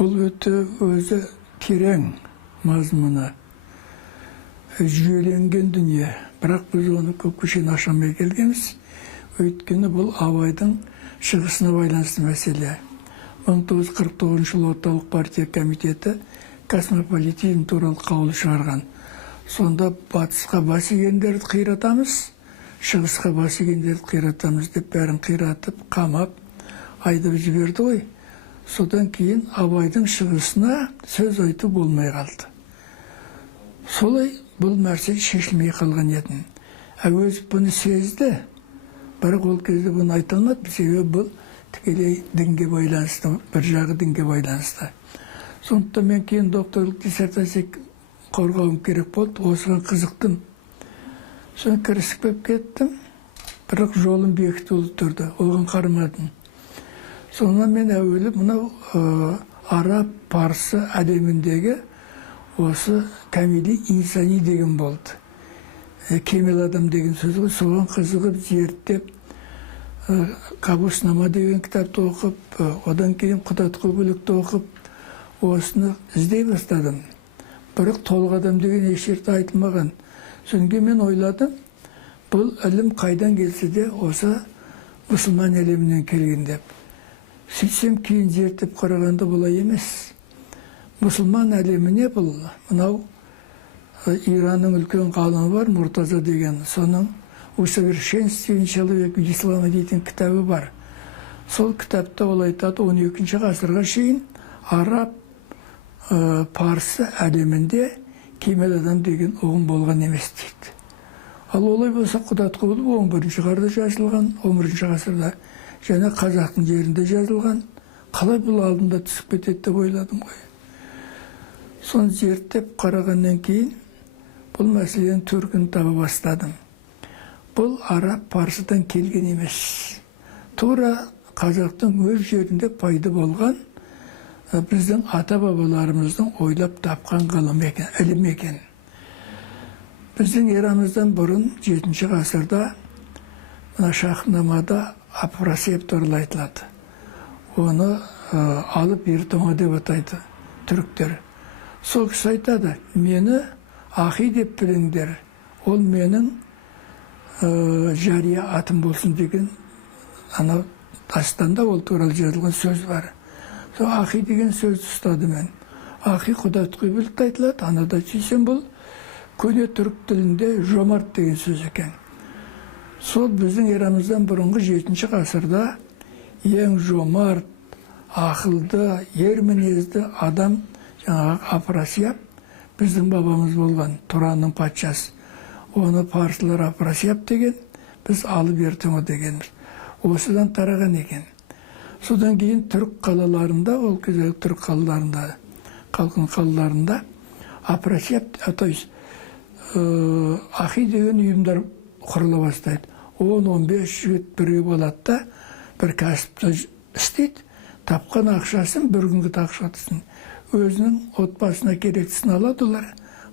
Бұл өте өзі терең мазмұны, жүйеленген дүние. Бірақ біз оны көп кешен ашамай келгенбіз. Өйткені бұл Абайдың шығысына байланысты мәселе. 1949 жылы орталық партия комитеті космополитизм туралы қаулы шығарған. Сонда батысқа бас игендерді қиратамыз, шығысқа бас игендерді қиратамыз деп бәрін қиратып, қамап, айдап жіберді ғой. Содан кейін Абайдың шығысына сөз айту болмай қалды. Солай бұл нәрсе шешілмей қалған еді. Әуезов бұны сезді, бірақ ол кезде бұны айта алмады, себебі бұл тікелей дінге байланысты, бір жағы дінге байланысты. Сондықтан мен кейін докторлық диссертация қорғауым керек болды, осыған қызықтым. Соны кірісіп кеттім, бірақ жолым бекітулі тұрды, оған қарамадым. Сонан мен әуелі мынау араб, парсы әлеміндегі осы кәмили инсани деген болды. Кемел адам деген сөз ғой, соған қызығып, зерттеп, Қабуснама деген кітапты оқып, одан кейін Құдатқы бөлікті оқып, осыны іздей бастадым. Бірақ толық адам деген ешерті айтылмаған. Соңғы мен ойладым, бұл ілім қайдан келсе де осы мұсылман әлемінен келген деп. Сөйтсем кейін зерттеп қарағанда бұлай емес. Мұсылман әлеміне бұл, мынау Иранның үлкен ғалымы бар, Мұртаза деген, соның «Усовершенствование человека в исламе» дейтін кітабы бар. Сол кітапта ол айтады, 12-ші ғасырға шейін араб, парсы әлемінде кемел адам деген ұғым болған емес дейді. Ал олай болса Құдатқы бөлік 11-ші ғасырда жазылған, 11-ші ғасырда және қазақтың жерінде жазылған. Қалай бұл алдында түсіп кетеді деп ойладым ғой. Соны зерттеп қарағаннан кейін бұл мәселенің төркінін таба бастадым. Бұл араб парсыдан келген емес. Тура қазақтың өз жерінде пайда болған біздің ата-бабаларымыздың ойлап тапқан ғылым екен, ілім екен. Біздің эрамыздан бұрын 7-ші ғасырда мына Шахнамада Афрасияб туралы айтылады. Оны алып ертоңа деп атайды түріктер. Сол кісі айтады, мені Ахи деп біліңдер, ол менің жария атым болсын деген ана дастанда ол туралы жазылған сөз бар. Сол Ахи деген сөзді ұстады мен. Ахи Құдатқы бөлікте айтылады, анада сүйсем бұл көне түрік тілінде жомарт деген сөз екен. Сол біздің эрамыздан бұрынғы 7-ші ғасырда ең жомарт, ақылды, ер мінезді адам, жаңағы Афрасияб, біздің бабамыз болған, Тұранның патшасы. Оны парсылар Афрасияб деген, біз алып ертоңа дегенбіз. Осыдан тараған екен. Содан кейін түрік қалаларында, ол кездегі түрік қалаларында, қалқын қалаларында Афрасияб, Ахи деген ұйымдар құрыла бастайды. 10-15 жігіт бірге болады да, бір кәсіпті істейді, тапқан ақшасын бір күнгі тақшатысын. Өзінің отбасына керектісін алады олар,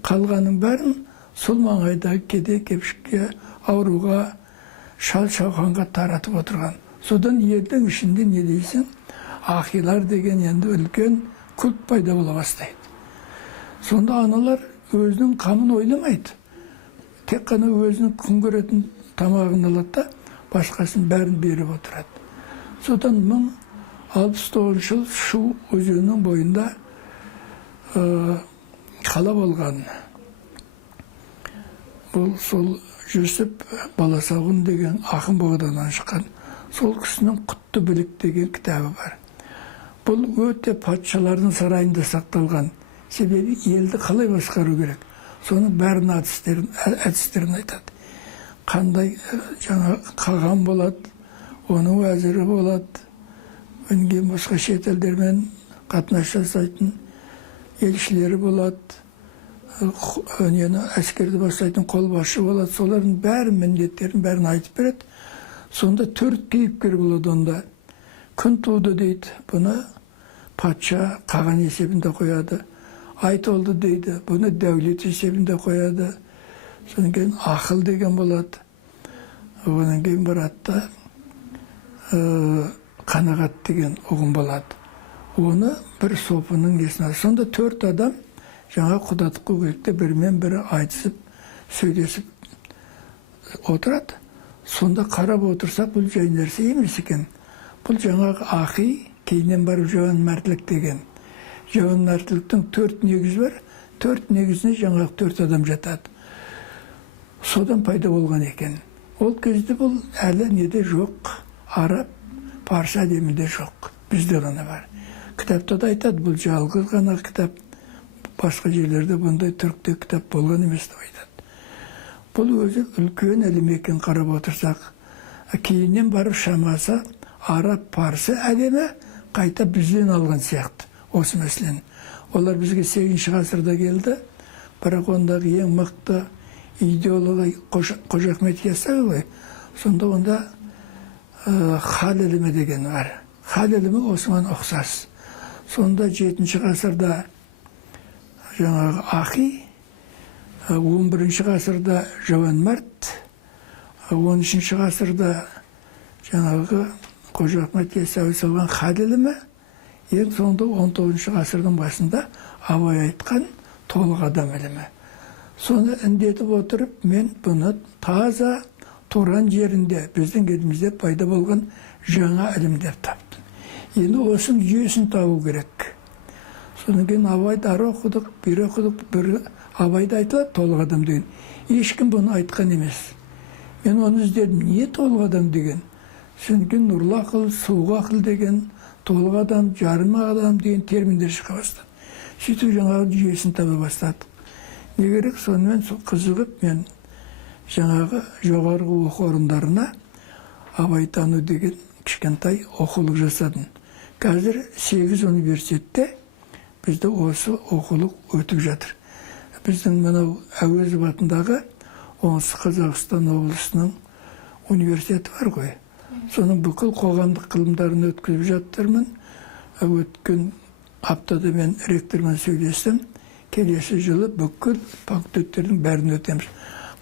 қалғаның бәрін сол маңайдағы кедей-кепшікке, ауруға, шал-шауқанға таратып отырған. Содан елдің ішінде не дейсің? Ахилар деген енді үлкен культ пайда бола бастайды. Сонда аналар өзінің қамын ойламайды. Тек қана өзінің күн көретін тамағын алады да, басқасын бәрін беріп отырады. Содан 1069 жыл Шу өзенінің бойында қала болған. Бұл сол Жүсіп Баласағұн деген ақын боғадан шыққан. Сол кісінің Құтты білік деген кітабы бар. Бұл өте патшалардың сарайында сақталған. Себебі елді қалай басқару керек. Соның бәрін әдістерін айтады. Қандай жаңа қаған болады, оның уәзірі болады, өнген басқа шет елдермен қатынас жасайтын елшілері болады, әскерді бастайтын қолбасшы болады. Солардың бәрін, міндеттерін бәрін айтып береді. Сонда 4 кейіпкер болады онда. Күн туды дейді, бұны патша қаған есебінде қояды. Айтолды дейді, бұны дәулет есебінде қояды. Содан кейін ақыл деген болады. Одан кейін барады да қанағат деген ұғым болады. оны бір сопының несіне. Сонда 4 адам жаңа құдаттық көкелікте бірімен бірі айтысып, сөйлесіп отырады. Сонда қарап отырсақ, бұл жай нәрсе емес екен. Бұл жаңағы ақи, кейіннен барып жауан мәртілік деген. Жауан мәртіліктің 4 негізі бар. 4 негізіне жаңағы 4 адам жатады. Содан пайда болған екен. Ол кезде бұл әлі неде жоқ. Араб, парсы әлемінде жоқ. Бізде ғана бар. Кітапта да айтады, бұл жалғыз ғана кітап. Басқа жерлерде бұндай түрікте кітап болған емес деп айтады. Бұл өзі үлкен әлем екен қарап отырсақ. Кейіннен барып шамасы араб, парсы әлемі қайта бізден алған сияқты. Осы мәселен. Олар бізге 8-ші ғасырда келді. Бірақ ондағы ең мықты идеологы Қожа Ахмет Яссауи. Сонда онда хал ілімі деген бар. Хал ілімі осыған ұқсас. Сонда 7-ші ғасырда жаңағы ақи, 11-ші ғасырда жауан мәрт, 13-ші ғасырда жаңағы Қожа Ахмет Яссауи салған хал ілімі, ең соңында 19-ші ғасырдың басында Абай айтқан толық адам ілімі. Соны індетіп отырып, мен бұны таза Туран жерінде, біздің елімізде пайда болған жаңа ілім деп таптым. Енді осының жүйесін табу керек. Содан кейін Абайды ары оқыдық, бері оқыдық, бір Абайда айтылады толық адам деген. Ешкім бұны айтқан емес. Мен оны іздедім, не толық адам деген? Содан кейін нұрлы ақыл, суық ақыл деген, толық адам, жарым адам деген терминдер шыға бастады. Сөйтіп жаңағы жүйесін таба бастадық. Не керек? Сонымен қызығып мен жаңағы жоғарғы оқу орындарына абайтану деген кішкентай оқулық жасадым. Қазір 8 университетте бізде осы оқулық өтіп жатыр. Біздің мынау Әуезов атындағы Оңтүстік Қазақстан облысының университеті бар ғой. Соның бүкіл қоғамдық ғылымдарын өткізіп жатырмын. Өткен аптада мен ректормен сөйлестім. Келесі жылы бүкіл факультеттердің бәрін өтеміз.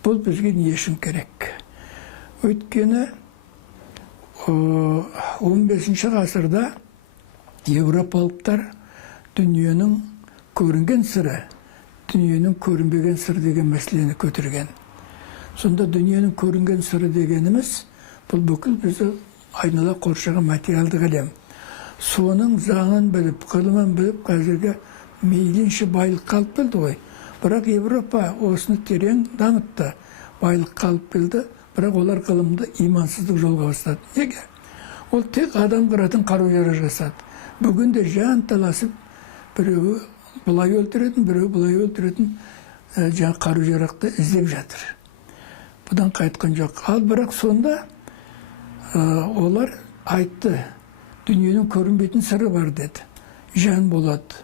Бұл бізге не үшін керек? Өйткені 15-ші ғасырда европалықтар дүниенің көрінген сыры, дүниенің көрінбеген сыры деген мәселені көтерген. Сонда дүниенің көрінген сыры дегеніміз, бұл бүкіл бізді айнала қоршаған материалдық әлем. Соның заңын біліп, ғылымын біліп, қазіргі мейлінше байлық қалып білді ғой. Бірақ Европа осыны терең дамытты, байлық қалып білді, бірақ олар ғылымды имансыздық жолға бастады. Неге? Ол тек адам қыратын қару-жарақ жасады. Бүгінде жан таласып, біреуі бұлай өлтіретін, біреуі бұлай өлтіретін жаңа қару-жарақты іздеп жатыр. Бұдан қайтқан жоқ. Ал бірақ сонда олар айтты, дүниенің көрінбейтін сыры бар деді. Жан болады.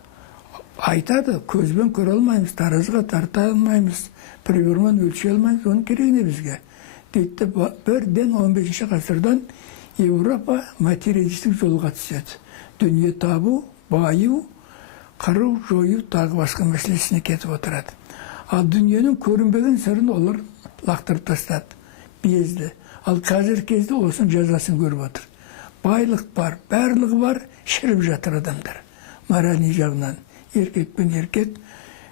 Айтады, көзбен көре алмаймыз, таразыға тарта алмаймыз, прибормен өлшей алмаймыз, оның керек не бізге. Дейді, бірден 15-ші ғасырдан Европа материалистік жолға түседі. Дүние табу, баю, қыру, жою, тағы басқа мәселесіне кетіп отырады. Ал дүниенің көрінбеген сырын олар лақтырып тастады, безді. Ал қазір кезде осының жазасын көріп отыр. Байлық бар, барлығы бар, шіріп жатыр адамдар. Моральный жағынан. Еркек пен еркек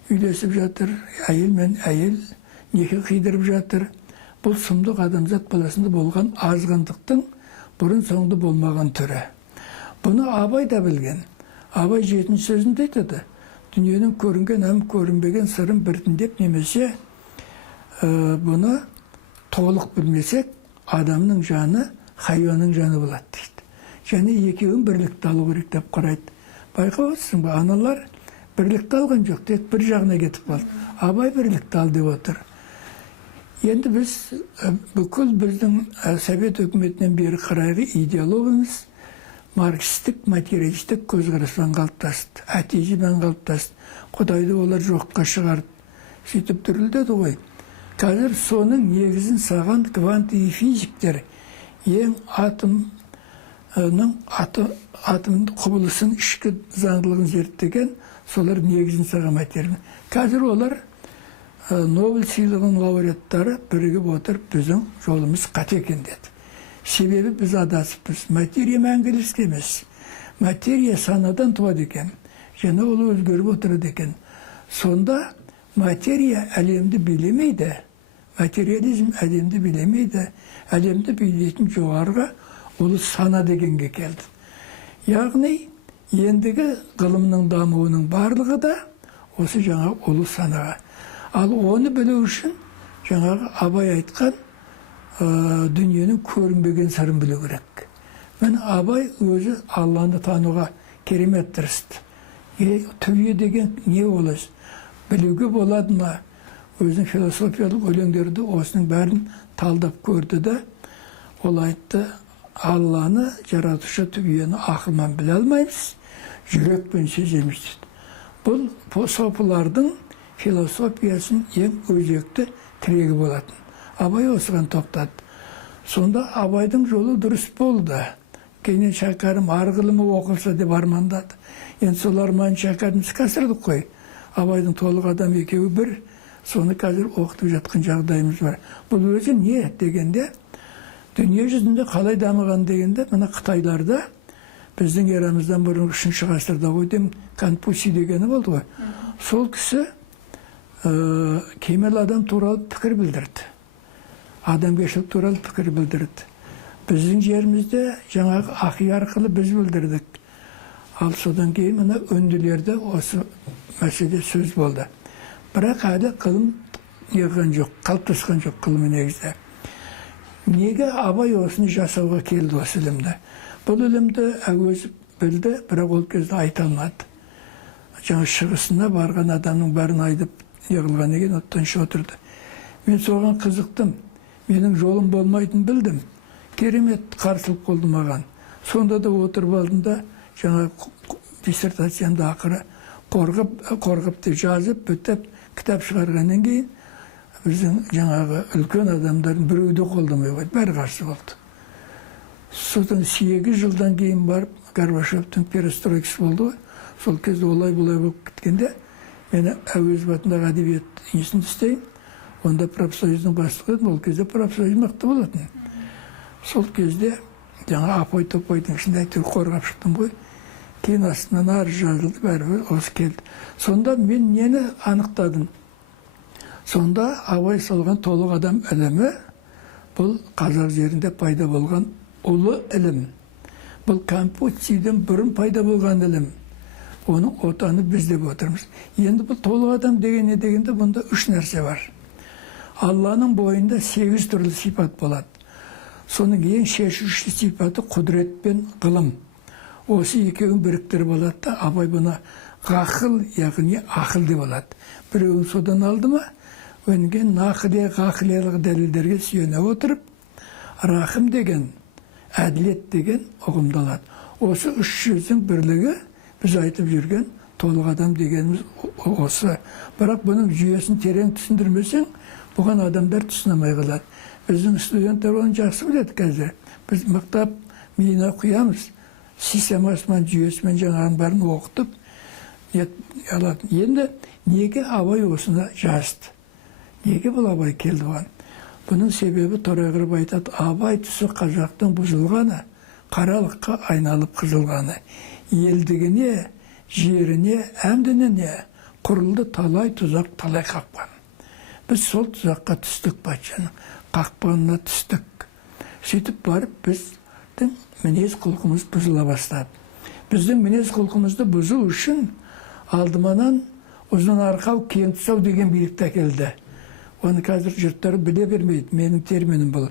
үйлесіп жатыр, әйел мен әйел неке қидырып жатыр. Бұл сұмдық адамзат баласында болған азғындықтың бұрын соңды болмаған түрі. Бұны Абай да білген. Абай 7-ші сөзінде айтады. Дүниенің көрінген әм көрінбеген сырын біртіндеп немесе бұны толық білмесек, адамның жаны хайуанның жаны болады дейді. Және екеуін бірлікті алу керек деп қарайды. Байқап отырсың ба, аналар бірлікті алған жоқ, тек бір жағына кетіп қалды. Абай бірлікті ал деп отыр. Енді біз бүкіл біздің Совет өкіметінен бері қарайғы идеологиямыз марксистік, материалистік көзқараспен қалыптасты, атеизммен қалыптасты. Құдайды олар жоққа шығарды. Сөйтіп дүрілдеді ғой. Қазір соның негізін саған кванты физиктер ең атомның құбылысын ішкі заңдылығын зерттеген, солар негізін саған материалмен. Қазір олар Нобель сыйлығының лауреаттары бірігіп отырып, біздің жолымыз қате екен деді. Себебі біз адасыппыз. Материя мәңгілік емес. материя санадан туады екен, және ол өзгеріп отырады екен. Сонда материя әлемді билемейді, материализм әлемді билемейді, әлемді билейтін жоғарғы ол сана дегенге келді. Яғни ендігі ғылымның дамуының барлығы да осы жаңа ұлы санаға. Ал оны білу үшін жаңағы Абай айтқан дүниенің көрінбеген сырын білу керек. Мен Абай өзі Алланы тануға керемет тырысты. Түбе деген не олыз? Білуге болады ма? Өзінің философиялық өлеңдерді осының бәрін талдап көрді де, ол айтты, Алланы жаратушы түбиені ақылмен біле алмаймыз, жүрекпен сеземіз дейді. Бұл софылардың философиясын ең өзекті тірегі болатын. Абай осыған тоқтады. Сонда Абайдың жолы дұрыс болды. Кейінен шәкәрім арғылымы оқылса деп армандады. Енді сол арман шәкәрім іске асырдық қой. Абайдың толық адам екеуі бір, соны қазір оқытып жатқан жағдайымыз бар. Бұл өзі не дегенде, дүние жүзінде қалай дамыған дегенде, мына Қытайларда біздің ерамыздан бұрын 3-ші ғасырда қойдым, Конфуций дегені болды ғой. Сол кісі кемел адам туралы пікір білдірді. Адамгершілік туралы пікір білдірді. Біздің жерімізде жаңағы ақи арқылы біз білдірдік. Ал содан кейін мына үнділерде осы мәселе сөз болды. Бірақ әлі қылым еған жоқ, қалыптасқан жоқ қылымы негізде. Неге Абай осыны жасауға келді осы ілімді? Бұл ілімді әуезі білді, бірақ ол кезде айта алмады. Жаңа шығысына барған адамның бәрін айдып еғылған еген, оттан отырды. Мен соған қызықтым. Менің жолым болмайтын білдім. Керемет қарсылық болды маған. Сонда да отырып алдында жаңа диссертациямды ақыры қорғып жазып, бітіп, кітап шығарғаннан кейін біздің жаңағы үлкен адамдардың біреуді қолдамай қойды, бәрі қарсы болды. Содан 8 жылдан кейін барып Горбачевтың перестройкасы болды ғой. Сол кезде олай-бұлай болып кеткенде, мені әуезов атындағы әдебиет институтында істеймін. Онда профсоюздың бастығы едім, ол кезде профсоюз мықты болатын. Сол кезде жаңа апой-топойдың ішінде әйтеуір қорғап шықтым ғой. Кейін астынан ары жазылды, бәрі осы келді. Сонда мен нені анықтадым? Сонда Абай салған толық адам ілімі бұл қазақ жерінде пайда болған ұлы ілім. Бұл Конфуцийден бұрын пайда болған ілім. Оның отаны біз деп отырмыз. Енді бұл толық адам деген не дегенде бұнда 3 нәрсе бар. Алланың бойында 8 түрлі сипат болады. Соның ең шешуші сипаты құдірет пен ғылым. Осы екеуін біріктіріп алады да, Абай бұны ғақыл, яғни ақыл деп алады. Біреуін содан алды ма, өнген нақылия, ғақылиялық дәлелдерге сүйене отырып, рахым деген, әділет деген ұғымды алады. Осы 3 сөздің бірлігі біз айтып жүрген толық адам дегеніміз осы. Бірақ бұның жүйесін терең түсіндірмесең, бұған адамдар түсінемей қалады. Біздің студенттер оны жақсы біледі қазір. Біз мықтап миына құямыз. Системасымен, жүйесімен жаңағын бәрін оқытып алады. Енді неге Абай осыны жазды? Неге бұл Абай келді оған? Бұның себебі Торайғыров айтады, Абай тұсы қазақтың бұзылғаны, қаралыққа айналып қызылғаны. Елдігіне, жеріне, әмдініне құрылды талай тұзақ, талай қақпан. Біз сол тұзаққа түстік, патшаның қақпанына түстік. Сөйтіп барып біздің мінез құлқымыз бұзыла бастады. Біздің мінез құлқымызды бұзу үшін алдыманан ұзын арқау, кең тұсау деген билікті әкелді. Оны қазір жұрттары біле бермейді, менің терминім бұл.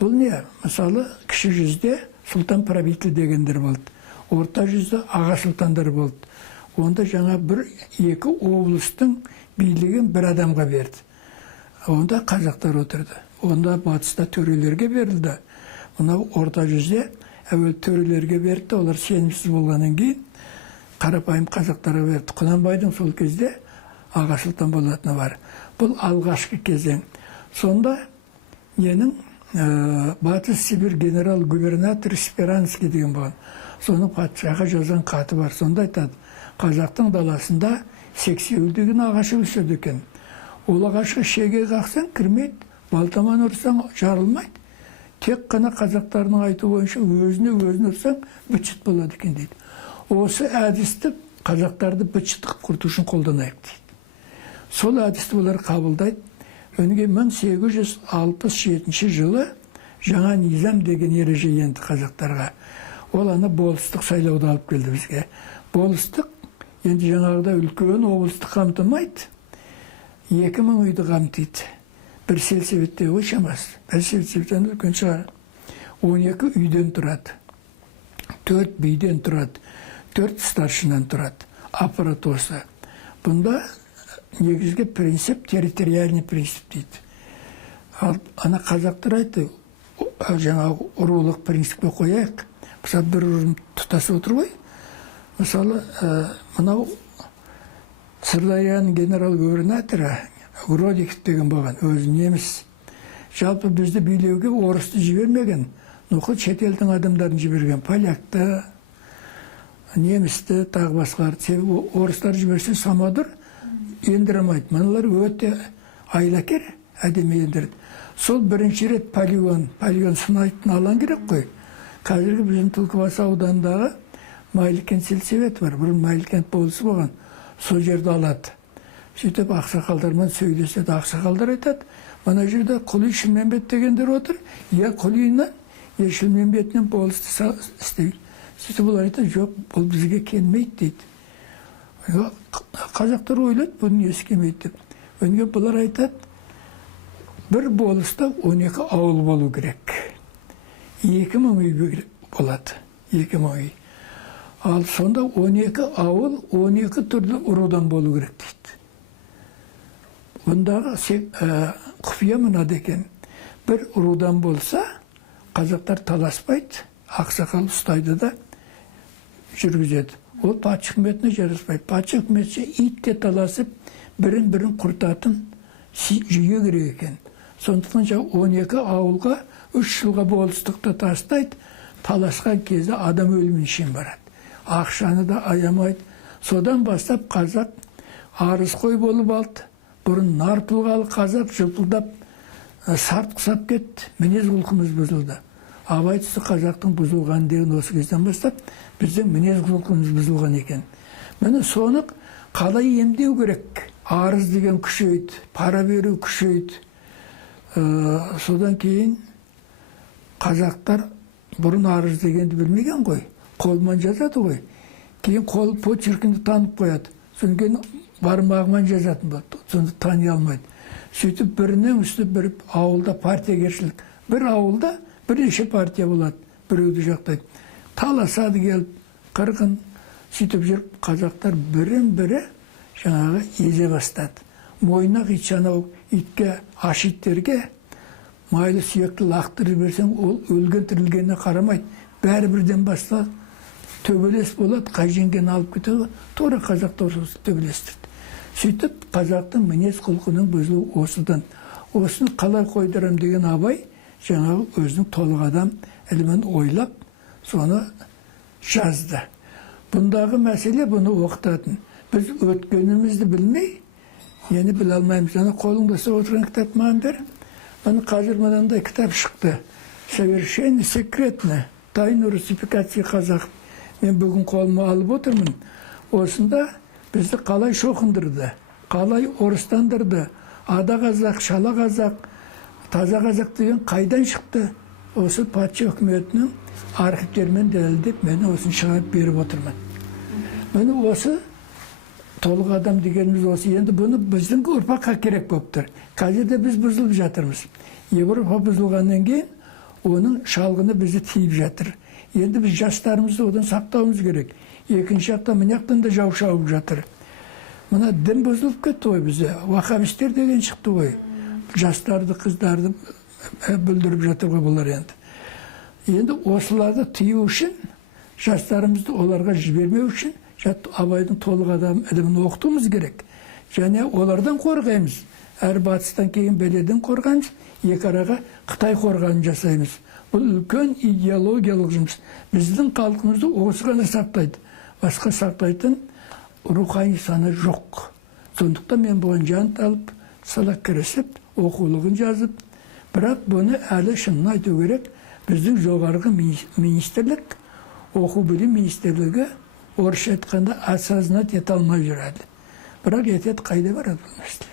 Бұл не? Мысалы, кіші жүзде сұлтан правитель дегендер болды. Орта жүзде аға сұлтандар болды. Онда жаңа 1-2 облыстың билігін бір адамға берді. Онда қазақтар отырды. Онда батыста төрелерге берілді. Мынау орта жүзде әуел төрелерге берді, олар сенімсіз болғаннан кейін қарапайым қазақтарға берді. Құнанбайдың сол кезде аға сұлтан болатыны бар. Бұл алғашқы кезең. Сонда ненің Батыс Сибир генерал-губернатор Спиранский деген болған. Соның патшаға жазған хаты бар. Сонда айтады, қазақтың даласында сексеуіл деген ағаш өседі екен. Ол ағашқа шеге қақсаң кірмейді, балтаман ұрсаң жарылмайды. тек қана қазақтардың айтуы бойынша өзіне ұрсаң быт-шыт болады екен дейді. Осы әдісті қазақтарды быт-шыт қылып құрту үшін қолданайық дейді. Сол әдісті олар қабылдайды. Өнге 1867 жылы жаңа низам деген ереже енді қазақтарға. Ол ана болыстық сайлауды алып келді бізге. Болыстық енді жаңағыда үлкен облыстық қамтымайды. 2000 үйді қамтиды. Бір сельсоветте ой шамасы. Бір сельсоветтен үлкен шығар. 12 үйден тұрады. 4 биден тұрады. 4 старшынан тұрады. Аппарат осы. Бұнда негізгі принцип территориальный принцип дейді. Ана қазақтар айтты, жаңағы ұрулық принципке қояйық. Мысалы бір ұрым тұтасы отыр ғой. Мысалы, мынау Сырдарияның генерал-губернаторы Уродиков деген болған, өзі неміс. Жалпы бізді билеуге орысты жібермеген, нұқыл шетелдің адамдарын жіберген, полякты, немісті, тағы басқалар. Себебі орыстар жіберсе самодыр ендіремайды. Мыналар өте айлакер, әдемі ендірді. Сол бірінші рет полигон сынайтын алан керек қой. Қазіргі біздің Түлкібас аудандағы Майлыкент сельсовет бар. Бұрын Майлыкент болысы болған. Сол жерді алады. Сөйтіп ақсақалдармен сөйлеседі. Ақсақалдар айтады, мына жерде Құли Шілмембет дегендер отыр. Я Құлиынан, я Шілмембетінен болысты істейді. Сөйтіп олар айтады, жоқ, бұл бізге келмейді дейді. Қазақтар ойлайды, бұның есі келмейді деп. Өнге бұлар айтады, бір болыста 12 ауыл болу керек. 2000 үй болады. 2000 үй. Ал сонда 12 ауыл, 12 түрлі ұрудан болу керек дейді. Бұндағы құпия мынада екен. Бір ұрудан болса, қазақтар таласпайды, ақсақал ұстайды да жүргізеді. Ол патша үкіметіне жараспайды. Патша үкіметше итте таласып, бірін құртатын жүйе керек екен. Сондықтан 12 ауылға 3 жылға болыстықты тастайды, таласқан кезде адам өлімін шен барады. Ақшаны да аямайды. Содан бастап қазақ арыз қой болып алды. Бұрын нар тұлғалы қазақ жылпылдап сарт құсап кетті. Мінез құлқымыз бұзылды. Абай тұсы қазақтың бұзылған деген осы кезден бастап біздің мінез құлқымыз бұзылған екен. Міне соны қалай емдеу керек? Арыз деген күшейді, пара беру күшейді. Содан кейін қазақтар бұрын арыз дегенді білмеген ғой. Қолмен жазады ғой. Кейін қол почеркінді танып қояды. Содан кейін бармағымен жазатын болды. Сонда тани алмайды. Сөйтіп бірінен үсті бір ауылда партиягершілік. Бір ауылда бірнеше партия болады. Біреуді жақтайды. Таласады келіп, қырғын. Сөйтіп жүріп қазақтар бірін-бірі жаңағы езе бастады. Мойнақ итшанау итке, аш иттерге майлы сүйекті лақтырып берсең, ол өлген тірілгеніне қарамайды. Бәрі бірден бастап төбелес болады, қай жеңгені алып кетеді, тура қазақтар төбелестірді. Сөйтіп қазақтың мінез құлқының бұзылуы осыдан. Осыны қалай қойдырам деген Абай жаңағы өзінің толық адам ілімін ойлап, соны жазды. Бұндағы мәселе бұны оқытатын. Біз өткенімізді білмей, ені біле алмаймыз. Ана қолыңдаса отырған кітап маған бер. Мына қазір мынандай кітап шықты. Совершенно секретно. Тайну русификации қазақ. Мен бүгін қолыма алып отырмын. Осында бізді қалай шоқындырды, қалай орыстандырды, ада қазақ, шала қазақ, таза қазақ деген қайдан шықты? Осы патша үкіметінің архивтермен дәлелдеп, мені осын шығарып беріп отырмын. Мені осы толық адам дегеніміз осы. Енді бұны біздің ұрпаққа керек болып тұр. Қазірде біз бұзылып жатырмыз. Европа бұзылғаннан кейін оның шалғыны бізді тиіп жатыр. Енді біз жастарымызды одан сақтауымыз керек. Екінші жақта мынаяқтан да жау шауып жатыр. Мына дін бұзылып кетті ғой бізде. Вахабистер деген шықты ғой. Жастарды, қыздарды бүлдіріп жатыр ғой бұлар енді. Енді осыларды тыю үшін, жастарымызды оларға жібермеу үшін, Абайдың толық адам ілімін оқытуымыз керек. Және олардан қорғаймыз. Әр батыстан кейін бәледен қорғаймыз, екі араға Қытай қорғанын жасаймыз. Бұл үлкен идеологиялық жұмыс. Біздің халқымызды осы ғана сақтайды. Басқа сақтайтын рухани сана жоқ. Сондықтан мен бұған жан алып, сала кірісіп, оқулығын жазып, Бірақ бұны әлі шынын айту керек, біздің жоғарғы министрлік, оқу білім министрлігі орысша айтқанда осознать ете алмай жүреді. Бірақ етеді, қайда барады бұл нәрсе?